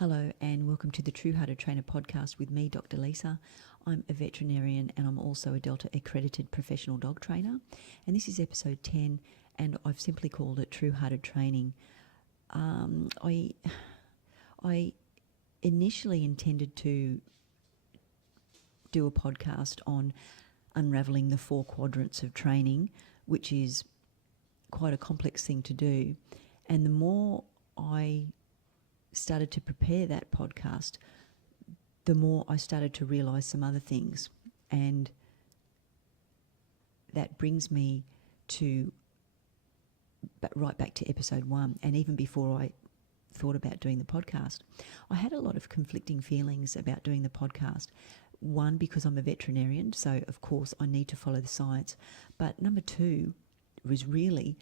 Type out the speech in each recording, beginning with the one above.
Hello and welcome to the True Hearted Trainer podcast with me, Dr. Lisa. I'm a veterinarian and I'm also a Delta accredited professional dog trainer. And this is episode 10 and I've simply called it True Hearted Training. I initially intended to do a podcast on unravelling the 4 quadrants of training, which is quite a complex thing to do. And the more I started to prepare that podcast, the more I started to realise some other things. And that brings me to right back to episode 1. And even before I thought about doing the podcast, I had a lot of conflicting feelings about doing the podcast. One, because I'm a veterinarian, so of course I need to follow the science. But number 2 was really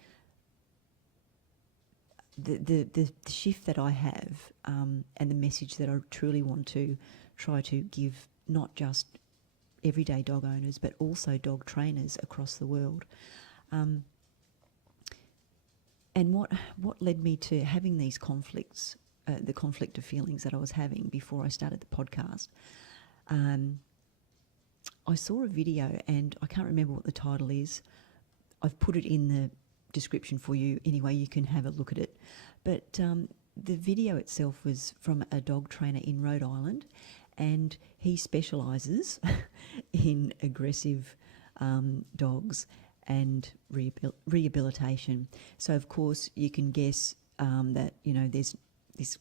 the shift that I have and the message that I truly want to try to give not just everyday dog owners but also dog trainers across the world. And what led me to having these conflicts, the conflict of feelings that I was having before I started the podcast, I saw a video and I can't remember what the title is. I've put it in the description for you anyway, you can have a look at it. But the video itself was from a dog trainer in Rhode Island, and he specialises in aggressive dogs and rehabilitation. So of course you can guess that this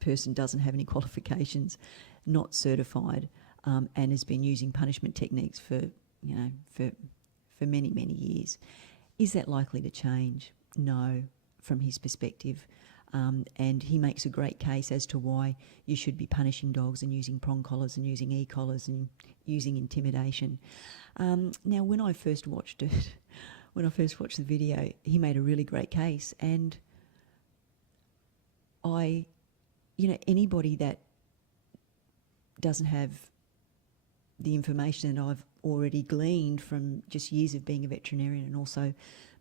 person doesn't have any qualifications, not certified, and has been using punishment techniques for many years. Is that likely to change? No, from his perspective. And he makes a great case as to why you should be punishing dogs and using prong collars and using e-collars and using intimidation. Now, when I first watched the video, he made a really great case. And anybody that doesn't have the information that I've already gleaned from just years of being a veterinarian and also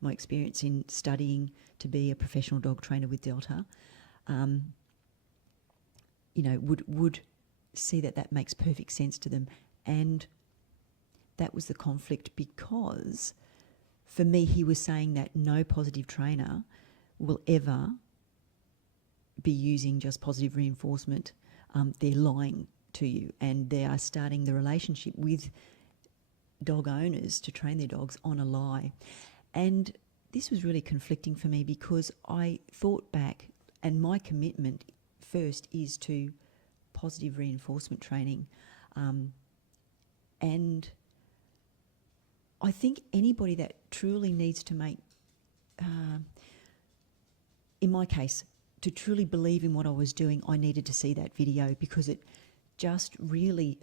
my experience in studying to be a professional dog trainer with Delta, would see that makes perfect sense to them. And that was the conflict, because for me, he was saying that no positive trainer will ever be using just positive reinforcement. They're lying to you, and they are starting the relationship with dog owners to train their dogs on a lie. And this was really conflicting for me, because I thought back, and my commitment first is to positive reinforcement training. And I think anybody that truly needs to make, in my case, to truly believe in what I was doing, I needed to see that video, because it just really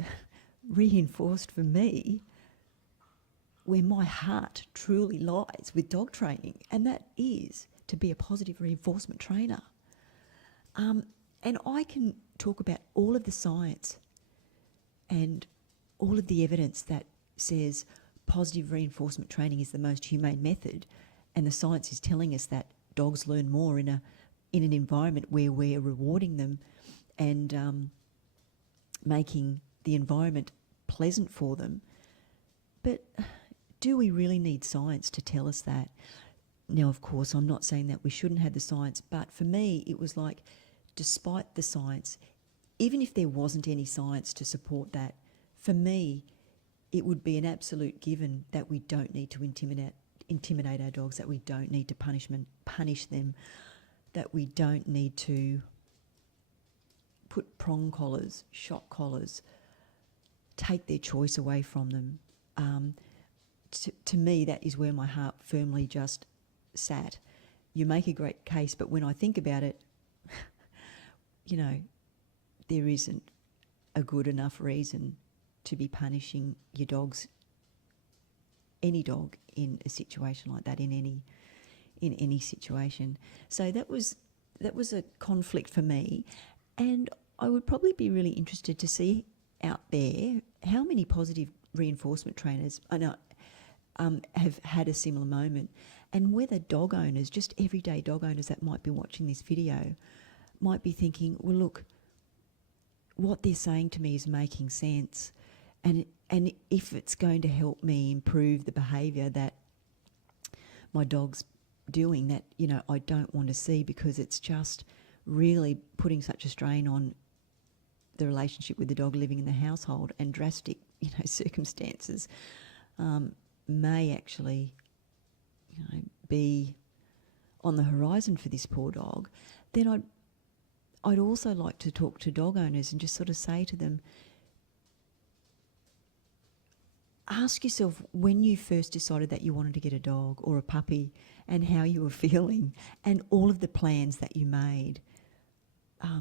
reinforced for me where my heart truly lies with dog training, and that is to be a positive reinforcement trainer. And I can talk about all of the science and all of the evidence that says positive reinforcement training is the most humane method, and the science is telling us that dogs learn more in an environment where we're rewarding them and making the environment pleasant for them. But do we really need science to tell us that? Now, of course, I'm not saying that we shouldn't have the science, but for me, it was like, despite the science, even if there wasn't any science to support that, for me, it would be an absolute given that we don't need to intimidate our dogs, that we don't need to punish them, that we don't need to put prong collars, shock collars, take their choice away from them. To me, that is where my heart firmly just sat. You make a great case, but when I think about it, there isn't a good enough reason to be punishing your dogs, any dog, in a situation like that, in any situation. So that was a conflict for me, and I would probably be really interested to see out there how many positive reinforcement trainers I know have had a similar moment, and whether dog owners, just everyday dog owners that might be watching this video, might be thinking, well, look, what they're saying to me is making sense. And if it's going to help me improve the behaviour that my dog's doing, that, you know, I don't want to see, because it's just really putting such a strain on the relationship with the dog living in the household, and drastic, you know, circumstances may actually, you know, be on the horizon for this poor dog, then I'd also like to talk to dog owners and just sort of say to them, ask yourself when you first decided that you wanted to get a dog or a puppy, and how you were feeling, and all of the plans that you made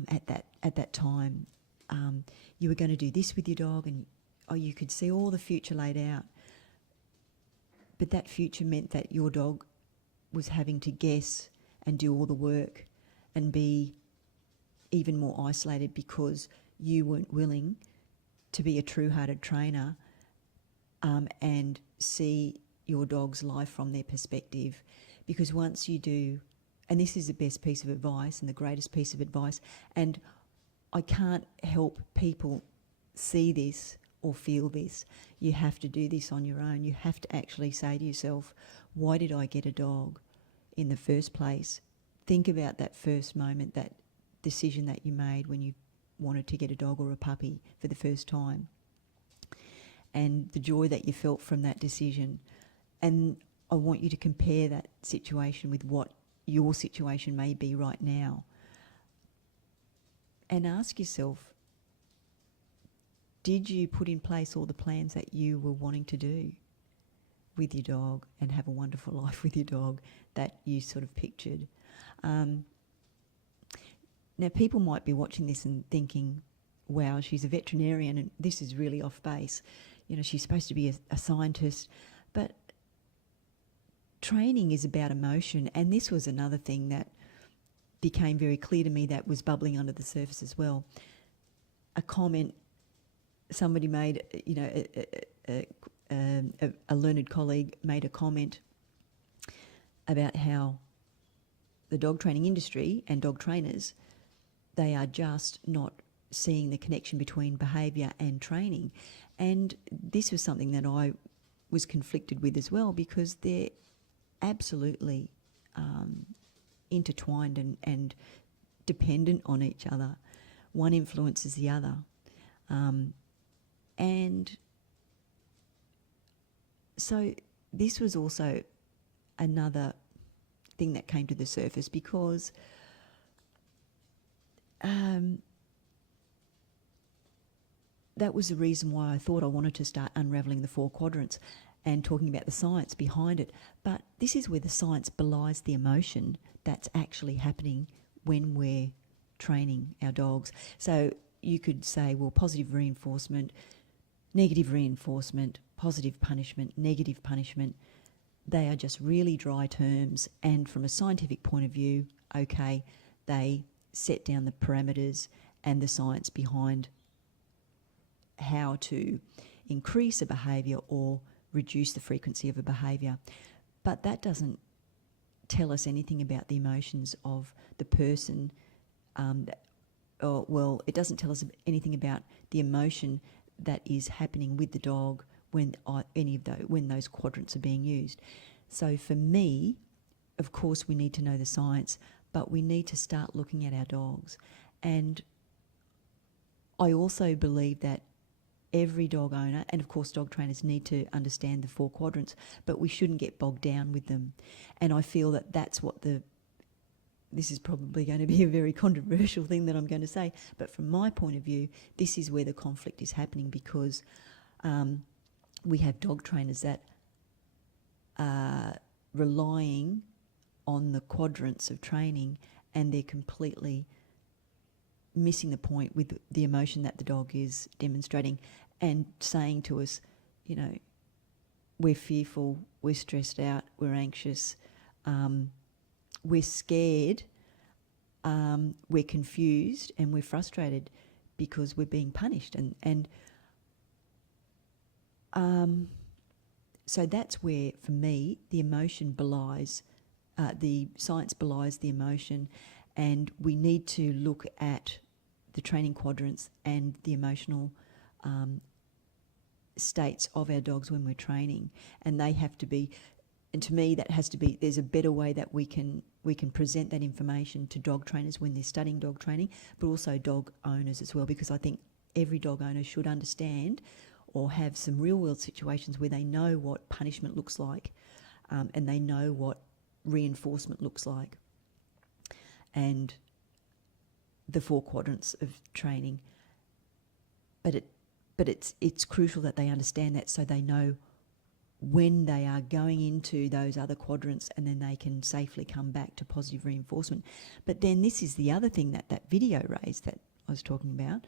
at that time. You were going to do this with your dog, and you could see all the future laid out. But that future meant that your dog was having to guess and do all the work and be even more isolated because you weren't willing to be a true-hearted trainer and see your dog's life from their perspective. Because once you do, and this is the best piece of advice and the greatest piece of advice, and I can't help people see this or feel this. You have to do this on your own. You have to actually say to yourself, why did I get a dog in the first place? Think about that first moment, that decision that you made when you wanted to get a dog or a puppy for the first time, and the joy that you felt from that decision. And I want you to compare that situation with what your situation may be right now. And ask yourself, did you put in place all the plans that you were wanting to do with your dog and have a wonderful life with your dog that you sort of pictured? Now, people might be watching this and thinking, wow, she's a veterinarian and this is really off base. You know, she's supposed to be a scientist. But training is about emotion, and this was another thing that became very clear to me that was bubbling under the surface as well. A comment somebody made, you know, a learned colleague made a comment about how the dog training industry and dog trainers, they are just not seeing the connection between behaviour and training. And this was something that I was conflicted with as well, because they're absolutely intertwined and dependent on each other. One influences the other. And so this was also another thing that came to the surface, because that was the reason why I thought I wanted to start unravelling the 4 quadrants and talking about the science behind it. But this is where the science belies the emotion that's actually happening when we're training our dogs. So you could say, well, positive reinforcement, negative reinforcement, positive punishment, negative punishment, they are just really dry terms. And from a scientific point of view, okay, they set down the parameters and the science behind how to increase a behaviour or reduce the frequency of a behaviour. But that doesn't tell us anything about the emotions of the person. It doesn't tell us anything about the emotion that is happening with the dog when when those quadrants are being used. So for me, of course, we need to know the science, but we need to start looking at our dogs. And I also believe that every dog owner, and of course dog trainers, need to understand the 4 quadrants, but we shouldn't get bogged down with them. And I feel that that's what this is probably going to be a very controversial thing that I'm going to say, but from my point of view, this is where the conflict is happening, because we have dog trainers that are relying on the quadrants of training, and they're completely missing the point with the emotion that the dog is demonstrating, and saying to us, you know, we're fearful, we're stressed out, we're anxious, we're scared, we're confused, and we're frustrated because we're being punished. So that's where, for me, the emotion belies, the science belies the emotion, And we need to look at the training quadrants and the emotional states of our dogs when we're training, and they have to be, and to me that has to be, there's a better way that we can present that information to dog trainers when they're studying dog training, but also dog owners as well, because I think every dog owner should understand or have some real world situations where they know what punishment looks like, and they know what reinforcement looks like, and the 4 quadrants of training. But it's crucial that they understand that, so they know when they are going into those other quadrants, and then they can safely come back to positive reinforcement. But then this is the other thing that video raised that I was talking about,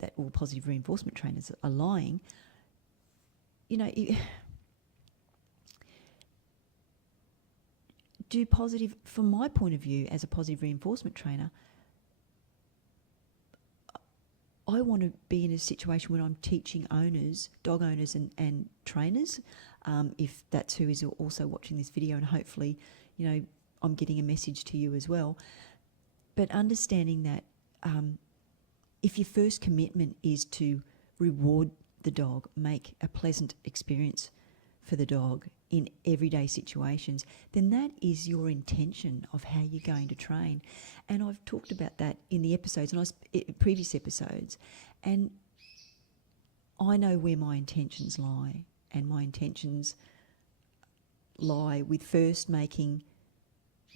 that all positive reinforcement trainers are lying. You know, do positive, from my point of view as a positive reinforcement trainer, I want to be in a situation when I'm teaching owners, dog owners and trainers, if that's who is also watching this video, and hopefully, you know, I'm getting a message to you as well. But understanding that if your first commitment is to reward the dog, make a pleasant experience for the dog in everyday situations, then that is your intention of how you're going to train. And I've talked about that in the episodes, and previous episodes, and I know where my intentions lie, and my intentions lie with first making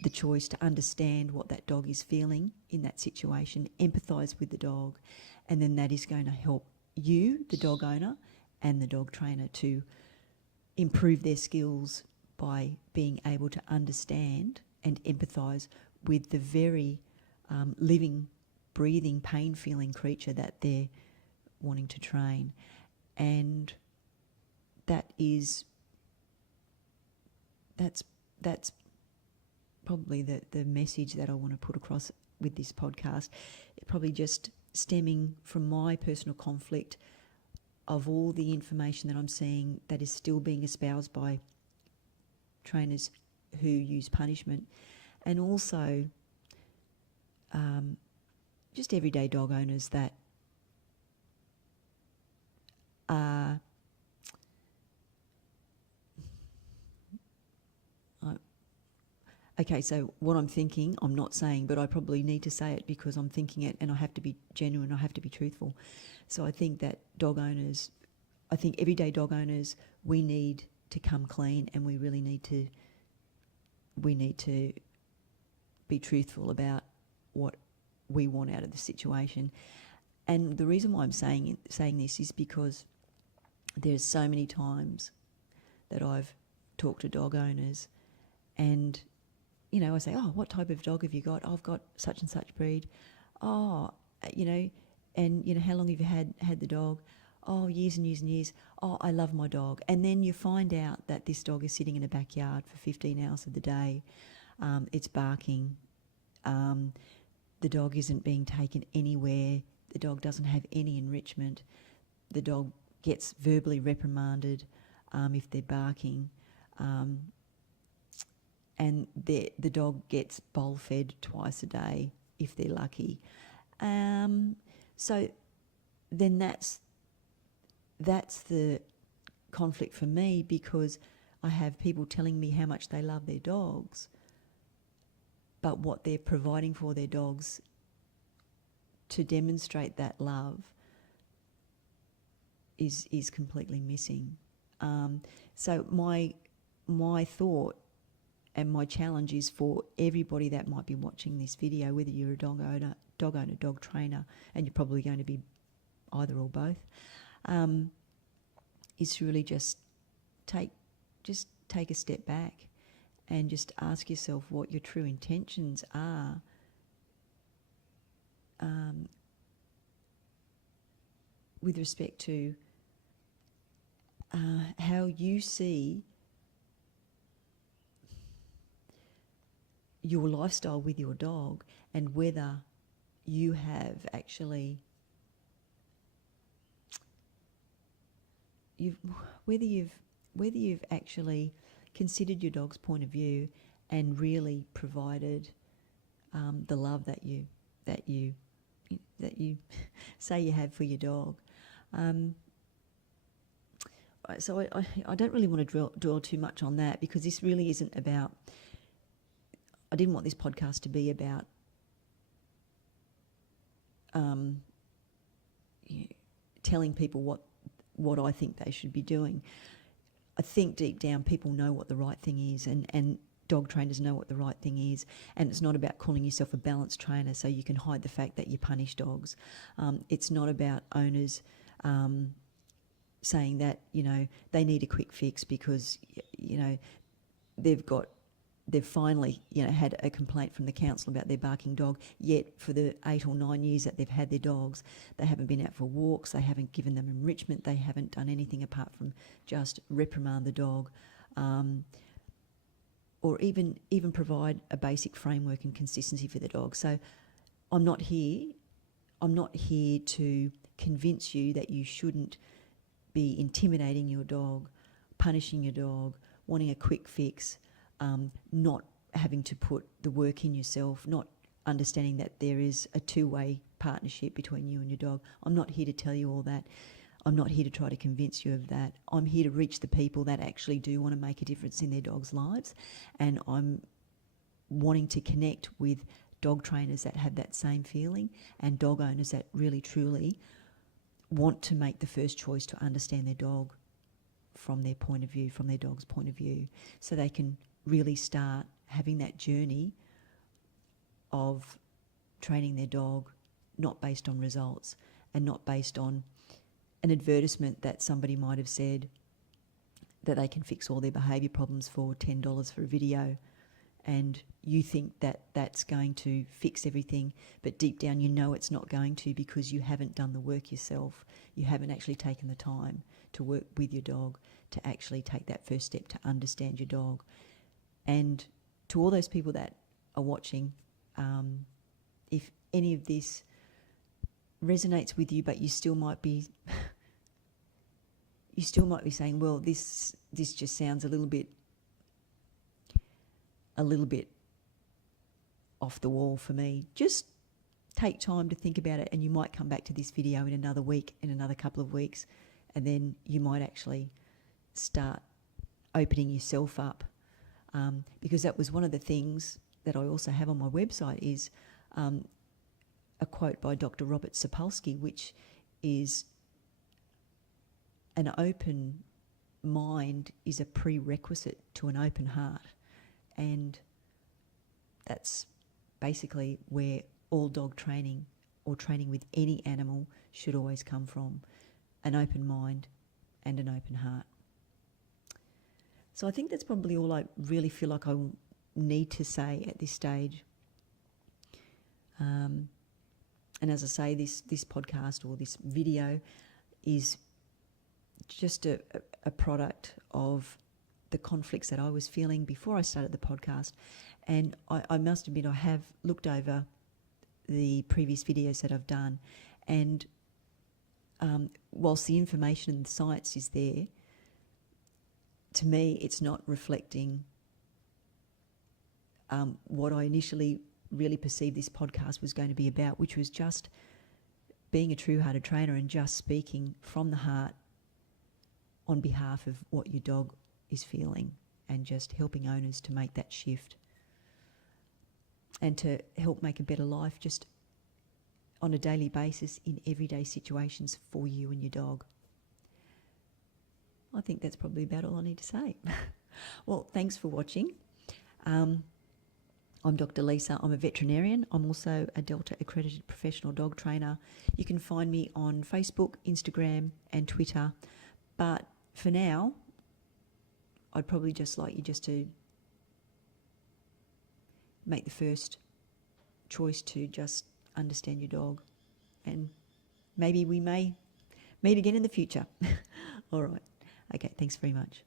the choice to understand what that dog is feeling in that situation, empathise with the dog, and then that is going to help you, the dog owner, and the dog trainer to improve their skills by being able to understand and empathise with the very living, breathing, pain-feeling creature that they're wanting to train. And that's probably the message that I want to put across with this podcast. It probably just stemming from my personal conflict of all the information that I'm seeing that is still being espoused by trainers who use punishment, and also just everyday dog owners that are okay, so what I'm thinking, I'm not saying, but I probably need to say it because I'm thinking it, and I have to be genuine, I have to be truthful. So I think that dog owners, I think everyday dog owners, we need to come clean, and we really need to be truthful about what we want out of the situation. And the reason why I'm saying this is because there's so many times that I've talked to dog owners, and you know, I say, oh, what type of dog have you got? Oh, I've got such and such breed. Oh, you know, and you know, how long have you had the dog? Oh, years and years and years. Oh, I love my dog. And then you find out that this dog is sitting in a backyard for 15 hours of the day. It's barking. The dog isn't being taken anywhere. The dog doesn't have any enrichment. The dog gets verbally reprimanded if they're barking. And the dog gets bowl fed twice a day if they're lucky. So then that's the conflict for me, because I have people telling me how much they love their dogs, but what they're providing for their dogs to demonstrate that love is completely missing. So my thought and my challenge is for everybody that might be watching this video, whether you're a dog owner, dog trainer, and you're probably going to be either or both, is to really just take a step back and just ask yourself what your true intentions are. With respect to how you see your lifestyle with your dog, and whether you have actually whether you've actually considered your dog's point of view and really provided the love that you say you have for your dog. So I don't really want to dwell too much on that, because this really isn't about, I didn't want this podcast to be about telling people what I think they should be doing. I think deep down people know what the right thing is, and dog trainers know what the right thing is, and it's not about calling yourself a balanced trainer so you can hide the fact that you punish dogs. It's not about owners saying that, you know, they need a quick fix because, you know, they've finally, you know, had a complaint from the council about their barking dog, yet for the 8 or 9 years that they've had their dogs, they haven't been out for walks, they haven't given them enrichment, they haven't done anything apart from just reprimand the dog, or even provide a basic framework and consistency for the dog. So I'm not here to convince you that you shouldn't be intimidating your dog, punishing your dog, wanting a quick fix, not having to put the work in yourself, not understanding that there is a two-way partnership between you and your dog. I'm not here to tell you all that. I'm not here to try to convince you of that. I'm here to reach the people that actually do want to make a difference in their dogs' lives, and I'm wanting to connect with dog trainers that have that same feeling, and dog owners that really truly want to make the first choice to understand their dog from their point of view, from their dog's point of view, so they can really start having that journey of training their dog not based on results and not based on an advertisement that somebody might have said that they can fix all their behaviour problems for $10 for a video, and you think that that's going to fix everything, but deep down you know it's not going to, because you haven't done the work yourself. You haven't actually taken the time to work with your dog, to actually take that first step to understand your dog. And to all those people that are watching, if any of this resonates with you, but you still might be saying, well, this just sounds a little bit off the wall for me, just take time to think about it, and you might come back to this video in another week, in another couple of weeks, and then you might actually start opening yourself up, because that was one of the things that I also have on my website is a quote by Dr. Robert Sapolsky, which is, an open mind is a prerequisite to an open heart. And that's basically where all dog training, or training with any animal, should always come from: an open mind and an open heart. So I think that's probably all I really feel like I need to say at this stage. And as I say, this podcast or this video is just a product of the conflicts that I was feeling before I started the podcast. And I must admit, I have looked over the previous videos that I've done, and whilst the information and the science is there, to me it's not reflecting what I initially really perceived this podcast was going to be about, which was just being a true-hearted trainer and just speaking from the heart on behalf of what your dog is feeling, and just helping owners to make that shift and to help make a better life just on a daily basis in everyday situations for you and your dog. I think that's probably about all I need to say. Well, thanks for watching. I'm Dr. Lisa. I'm a veterinarian. I'm also a Delta accredited professional dog trainer. You can find me on Facebook, Instagram and Twitter. But for now, I'd probably just like you just to make the first choice to just understand your dog, and maybe we may meet again in the future. All right. Okay, thanks very much.